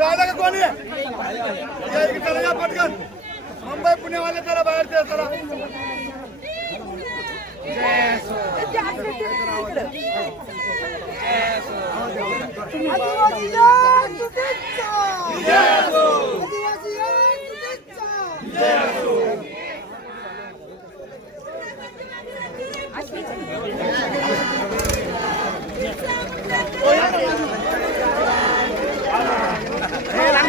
राहिलं कोणी? या चला या पटकन मुंबई पुणेवाले चला बाहेर ते चला आदिवासी एकजुटीचा आदिवासी एकजुटीचा आदिवासी एकजुटीचा धन्यवाद सर्व पाहुण्यांचा. या ठिकाणी खरं तर कोळी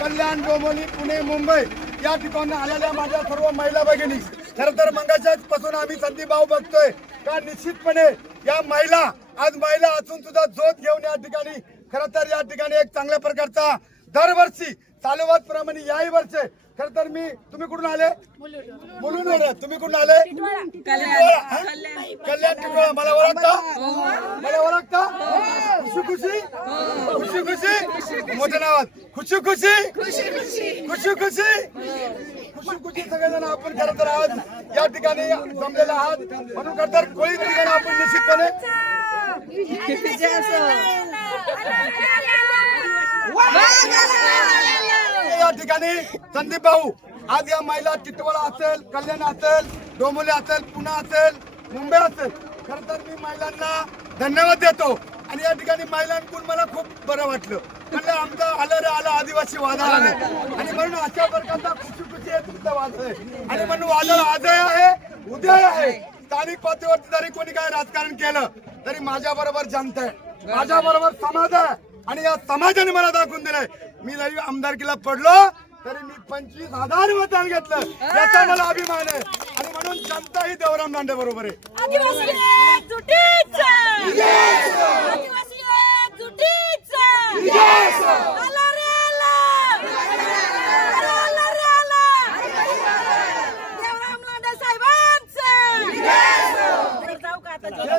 कल्याण डोंबोली पुणे मुंबई या ठिकाणी आलेल्या माझ्या सर्व महिला भगिनी खरं तर मंगाच्याच पासून आम्ही संदीप भाऊ बघतोय. का निश्चितपणे या महिला आज महिला असून सुद्धा जोत घेऊन या ठिकाणी खरं तर या ठिकाणी एक चांगल्या प्रकारचा दरवर्षी प्रमाणे याही वर्षे खर तर मी तुम्ही कुठून आले? मुलून तुम्ही कुठून आले? हा? कल्याण मला ओळखता? मला ओळखता? खुशी खुशी? खुशी खुशी? मोठ्या नावात. खुशी खुशी? खुशी खुशी? खुशी खुशी खुशी सगळेजण आपण खरं तर आज या ठिकाणी जमलेला आहात. म्हणून खरं तर कोळी ठिकाणी आपण निश्चितपणे ठिकाणी संदीप भाऊ आज या महिला चितवळा असेल कल्याण असेल डोंबोली असेल पुणे असेल मुंबई असेल खर तर मी महिलांना धन्यवाद देतो. आणि या ठिकाणी महिलांकडून मला खूप बरं वाटलं. म्हणलं आमचा आलं रे आलं आदिवासी वादळ आलं आणि म्हणून अशा प्रकारचा खुशी खुशी आहे तुमचा वाद आहे आणि म्हणून वादळ आजही आहे उद्याही आहे. स्थानिक पातळीवरती जरी कोणी काय राजकारण केलं तरी माझ्या बरोबर जनता आहे. माझ्या बरोबर समाज आहे. आणि या समाजाने मला दाखवून दिलंय. मी नाही आमदारकीला पडलो तरी मी पंचवीस हजार मतदान घेतलं. त्याचा मला अभिमान आहे. आणि म्हणून जनता ही देवराम दांडे बरोबर आहे.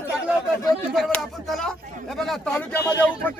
आपण त्याला हे बघा तालुक्यामध्ये